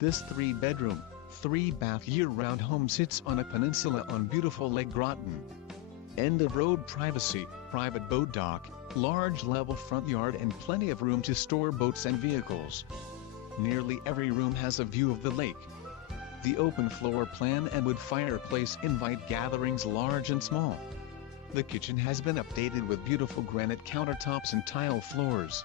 This 3-bedroom, 3-bath year-round home sits on a peninsula on beautiful Lake Groton End. Of road privacy, private boat dock, large level front yard and plenty of room to store boats and vehicles. Nearly every room has a view of the lake. The open floor plan and wood fireplace invite gatherings large and small. The kitchen has been updated with beautiful granite countertops and tile floors.